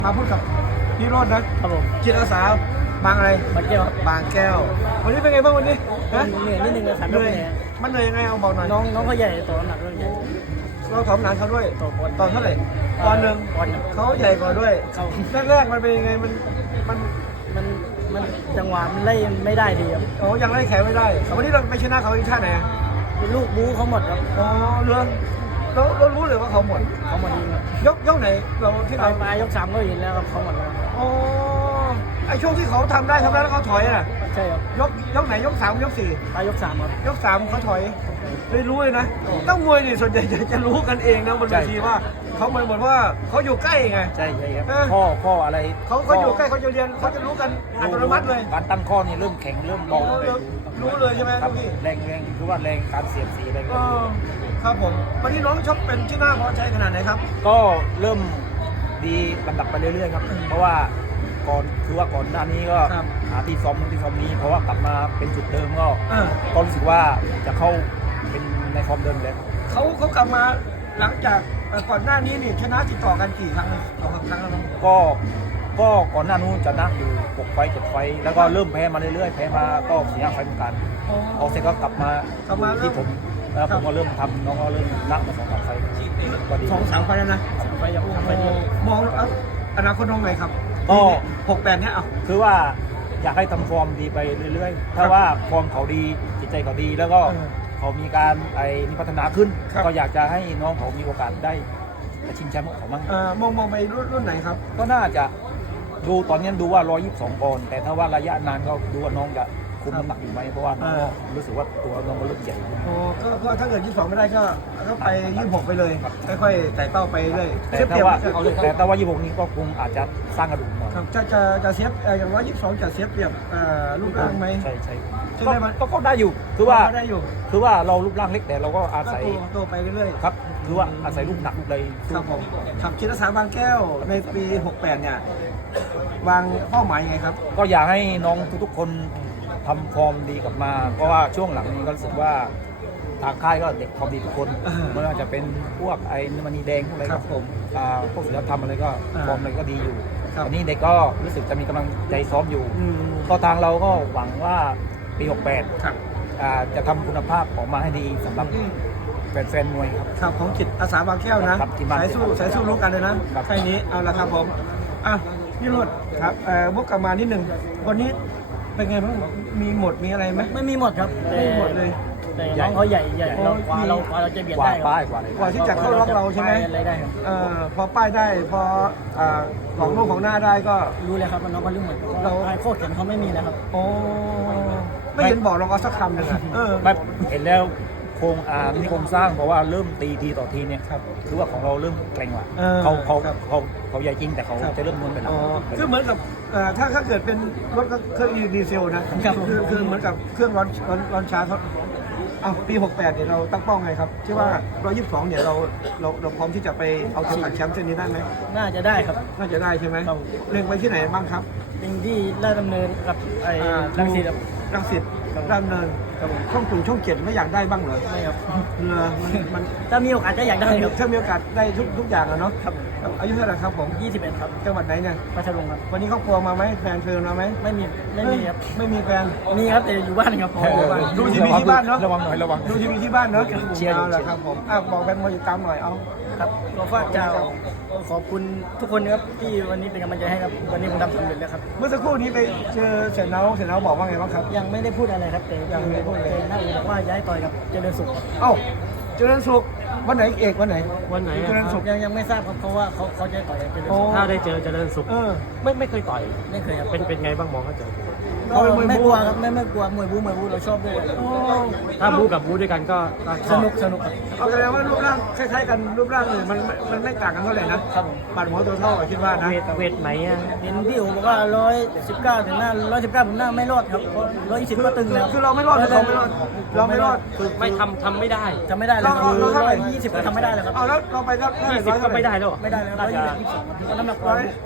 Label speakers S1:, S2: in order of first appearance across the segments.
S1: มาพูดกับพี่โรจน์นะครับ
S2: ผม
S1: จิตอาสาบางอะไร
S2: บางแก้วครับ
S1: บางแก้ว วันนี้เป็นไงบ้างวันนี้ฮะ
S2: เหนื่อยนิดนึงเลยครับ
S1: เหนื่อยมันเหนื่อยยังไงเอาบอกหน่อย
S2: น้องเขาใหญ่ตัวน้ำหนักด้วยใหญ่
S1: เราถอมหลานเขาด้วย
S2: ตัวปอนด์
S1: ตอนเท่าไหร่ตอนหนึ่ง
S2: ปอนด์
S1: เขาใหญ่กว่าด้วย
S2: เขา
S1: แรกๆมันเป็นยังไงมัน
S2: มันจังหวะมันไล่ไม่ได้ดีครับ
S1: โอ้ยังไล่แขนไม่ได้วันนี้เราไปชนะเขาอีกท่าไหนอะ
S2: ลูกบู๊เขาหมดครับ
S1: อ๋อเรือเรารู้เลยว่าเขาหมด
S2: เขาหมดยิงครับ
S1: ยกไหนเราที่
S2: ป
S1: เรา
S2: ลายยก 3ก็เห็นแล้วครับเขาหมดแล้วครับ
S1: อ๋อไอช่วงที่เขาทำได้แล้วเขาถอยอ่ะ
S2: ใช่ครับ
S1: ยกไหนยกสามยกสี่
S2: ปลายยก 3ครับ
S1: ยกสามเขาถอยเลยรู้เลยนะต้องมวยนี่ส่วนใหญ่จะรู้กันเองนะบนเวทีว่าเขาเหมือนว่าเขาอยู่ใกล้ไง
S3: ใช่ครับ
S1: เออ
S3: ข้ออะไร
S1: เขาอยู่ใกล้เขาจะเรียนเขาจะรู้กันอัตโนมัติเลย
S3: การตั้งข้อนี่เริ่มแข็งเริ่มเบาเลย
S1: รู้เลยใช่ไหม
S3: ครับ
S1: พี่
S3: แรงคือว่าแรงการเสียดสีอะไร
S1: ก็ครับผมวันนี้น้องชกเป็นที่น่าพอใจขนาดไหนครับ
S3: ก็เริ่มดีลำดับไปเรื่อยๆครับ เพราะว่าก่อนหน้านี้ก็
S1: ครับ
S3: หาที่ซ้อมนี้เพราะว่ากลับมาเป็นจุดเดิมก็
S1: เออ
S3: ก็รู้สึกว่าจะเข้าเป็นในฟอร์มเดิมแล้ว
S1: เขากลับมาหลังจากก่อนหน้านี้นี่ชนะติดต่อกันกี่ครั้งเลยสองสามครั้งแล้วมั้ง
S3: ก็ก่อนหน้านู้นจะนั่งอยู่6 ไฟต์ 7 ไฟต์แล้วก็เริ่มแพ้มาเรื่อยๆแพ้มาก็4-5 ไฟต์เหมือนกัน
S1: อ๋อ
S3: พอเสร็จก็กลับมาที่ผมแล้วผมก็เริ่มทำน้องก็เริ่มนั่งมา2-3 ไฟต์ก็ดี
S1: สองสามไฟล์แล้วนะ
S2: 3ไปยัง3ไปเดียว
S1: มองอนาคตน้องไงครับ
S3: ก็
S1: 6-8เนี่ยเอา
S3: คือว่าอยากให้ทำฟอร์มดีไปเรื่อยๆ ถ้าว่าฟอร์มเขาดีจิตใจเขาดี แล้วก็
S1: เออ
S3: เขามีการมีพัฒนาขึ้น
S1: ครับ
S3: ก็อยากจะให้น้องเขามีโอกาสได้ชิงแชมป์ของเขาบ้าง
S1: มองไปรุ่นไหนครับ
S3: ก็น่าจะดูตอนนี้ดูว่า 122 ปอนด์แต่ถ้าว่าระยะนานก็ดูว่าน้องจะคุมน้ำหนักอยู่ไหมเพราะว่าน้องก็รู้สึกว่าตัวน้องก็เริ่มใหญ่ขึ้น
S1: โอ้ก็ถ้าเกิด22ไม่ได้ก็ไป26ไปเลยค่อยๆไต่เต้าไปเรื่อย
S3: แต่
S1: เสียเป
S3: ถ้า
S1: รียบ
S3: ว่า
S1: เอาเลยค
S3: แต่
S1: รับ
S3: ถ้าว่า26นี้ก็คงอาจจะสร้างกระดูกหน่อย
S1: ครับจะเสียอย่าง122จะเสียเปรียบรูปร่างไหม
S3: ใช่ใช่
S1: ใช่ได้ไหม
S3: ก็ได้อยู่คือว่า
S1: ได้อยู่
S3: คือว่าเรารูปร่างเล็กแต่เราก็อา
S1: ก็
S3: ศัย
S1: โตไปเรื่อย
S3: ครับคือว่าอาศัยลูกหนักลูกใด
S1: ๆครับผมครับคิดรักษาบางแก้วในปี68เนี่ยวางเป้าหมายยังไงครับ
S3: ก็อยากให้น้องทุกๆคนทำฟอร์มดีกลับมา เพราะว่าช่วงหลังนี้ก็รู้สึกว่าทางค่ายก็เด็กฟอร์มดีทุกคน
S1: อ่า
S3: ไม่ว่าจะเป็นพวกไอ้นมณีแดงพวกอะไร
S1: ครับผม
S3: พวกศิลธรรมอะไรก็
S1: อ่า
S3: ฟอร์มอะไรก็ดีอยู่
S1: ครับ
S3: อันนี้เด็กก็รู้สึกจะมีกำลังใจซ้อมอยู่
S1: อืม
S3: ก็ทางเราก็หวังว่าปี 68
S1: ครับ
S3: จะทำคุณภาพออกมาให้ดีสำหรับแฟนๆมวยครับ
S1: ครับของจิตอาสาบางแก้วนะครับ
S3: ที่บ้าน
S1: สายสู้รู้กันเลยนะครับ แค่นี้เอาละครับผมอ่ะพี่โรดครับวกกลับมานิดหนึ่งวันนี้เป็นไงบ้างมีหมดมีอะไรไหม
S2: ไม่มีหมดครับ
S1: ไม่มีหมดเลย
S2: แต่น้องเขาใหญ่เรากว่าเราจะเบียด
S3: กว่า
S2: ได้ครับ
S3: ป้ายกว่าอะไร
S1: กว่าที่จะเข้าล็อกเราใช่ไหม
S2: อะไรได้ครับ
S1: พอป้ายได้พอของลูกของหน้าได้ก็
S2: รู้เลยครับว่าน้องเขาลืมหมด
S1: เรา
S2: โคตรเข็นเขาไม่มีนะครับ
S1: โอ้ไม่เห็นบอกเราก็สักคำหนึ่งอ่ะเ
S3: ไม่เห็นแล้วโครงนี่โครงสร้างเพราะว่าเริ่มตีทีต่อทีเนี่ย
S1: ครับ
S3: คือว่าของเราเริ่มเกรงว่ะ
S1: เออ
S3: เขา
S1: ครับ
S3: เขาใหญ่จริงแต่เขา
S1: ครับ
S3: จะเริ่มนวลไปหลัง
S1: อ๋อคือเหมือนกับถ้าเกิดเป็นรถก็เครื่องดีเซลนะครับ คือเหมือนกับเครื่องร้อนช้าเขาเอาปี 68เนี่ยเราตั้งเป้าไงครับที่ว่า122เนี่ยเราพร้อมที่จะไปเอาเข็มขัดแชมป์เส้นนี้ได้ไหม
S2: น่าจะได้ครับ
S1: น่าจะได้ใช่ไหม
S2: ครับ
S1: เล็งไปที่ไหนบ้างครับ
S2: เป็นที่ราชดำเนินกับไอ้รังสิตครับ
S1: รังสิตด้านเนินช่องตุ่นช่องเจ็ดไม่อยากได้บ้างเหรอ
S2: ไม่ครับ
S1: มัน
S2: ถ้ามีโอกาสก็อยากได้ครับ
S1: ถ้ามีโอกาสได้ทุกอย่างอะเนาะ
S2: ครับ
S1: อายุเท่าไหร่ครับผม
S2: 21ครับ
S1: จังหวัดไหนเนี่ย
S2: พัทลุงครับ
S1: วันนี้ครอบครัวมาไหมแฟนเชิญมาไหม
S2: ไม่มีครับ
S1: ไม่มีแฟน
S2: มีครับแต่อยู่บ้านครับ
S1: ดูทีวีที่บ้านเนาะ
S3: ระวังหน่อยระวัง
S1: ดูทีวีที่บ้านเนาะ
S3: เชียร์อยู่
S1: เอาละครับผมบอกแฟนมวยติดตามหน่อยเอา
S2: ครับก็ฝากจะขอบคุณทุกคนนะครับที่วันนี้เป็นกำลังใจให้ครับวันนี้ผมทำสำเร็จแล้วครับ
S1: เมื่อสักครู่นี้ไปเจอเสนาบอกว่าไงบ้างครับ
S2: ยังไม่ได้พูดอะไรครับแต่
S1: ยังไม่ได้พูดเลย
S2: น่าจะบอกว่าย้ายต่อยกับเจริญสุขครับ
S1: เอ้าเจริญสุขวันไหนเอกวันไหน
S4: วันไหนอะ
S1: เจริญสุข
S2: ยังไม่ทราบครับเพราะว่าเขาจะต่อยกับเจริญ
S1: โอ้
S2: สุข
S4: ถ้าได้เจอเจริญสุข ไม่เคยต่อย
S2: ไม่เคยครับ
S4: เป็นไงบ้างมองเขาเจอ
S2: ก็ไม่กลัวครับไม่กลัวมวยบูเราชอบด้วย
S4: ถ้าบูกับบูด้วยกันก็ช
S2: ส
S4: อบ
S2: นุกครับ
S1: เอาแสดงว่ารูปร่างคล้ายๆกันรูปร่างอื่นมันไม่ต่างกันเท่าไหร่นะครับ
S2: ผม
S1: บาดหัวตัวเท่าคิดว่านะ
S4: เวทไหนอ่ะ
S2: เห็นพี่โอ๋บอกว่า119ถึงหน้า119ผมหน้าไม่รอดครับเพราะ120ก็ตึงแล้ว
S1: คือเราไม่รอดเราไม่รอดเราไม่รอด
S4: คือไม่ทำไม่ได้
S2: ทำไม่ได้เลยครับ
S1: เราเท่าไหร่
S2: 120ก็ทำไม่ได้เลยครับ
S1: เอาแล้วเราไปครับ
S4: 20 ก็ไม่ได้แล้วเหรอ
S2: ไม่ได้เลย122ก็น้ำหนัก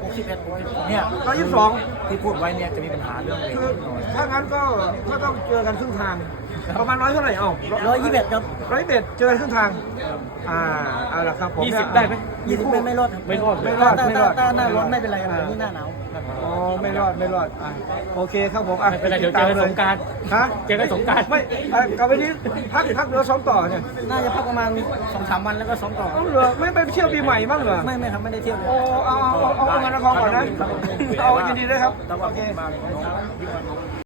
S2: 61เนี่ย
S1: 122
S3: ที่พูดไว้เนี่ยจะมีปัญหาเรื่องเวท
S1: คือถ้างั้นก็ต้องเจอกันครึ่งทาง ประมาณเท่าไหร่เอ้า
S2: 121ครับ
S1: 101เจอกันครึ่งทางเอาละครับผม
S4: 20 ได้ไหม
S2: ไม่รอดครับ
S4: ไม่รอดเลย
S1: ไม่รอดไม่รอด
S2: ถ้าหน้าร้อนไม่เป็นไรครับแต่นี่หน้าหนาว
S1: อ๋อไม่รอดไม่รอดอ่ะโอเคครับผมอ่ะ
S4: ไม่เป็นไรเดี๋ยวเจอกันสงกรานต์
S1: ฮะ
S4: เจอกันสงกรานต์
S1: ไม่กับวันนี้พักเรือซ้อมต่อเนี่ย
S2: น่าจะพักประมาณ 2-3 วันแล้วก็ซ้อมต่อ
S1: เอาเหรอไม่ไปเที่ยวปีใหม่บ้างเหรอ
S2: ไม่ครับไม่ได้เที่ยวเลย
S1: โอ้เอาเงินนครก่อนนะเอายินดีด้วยครับโอเค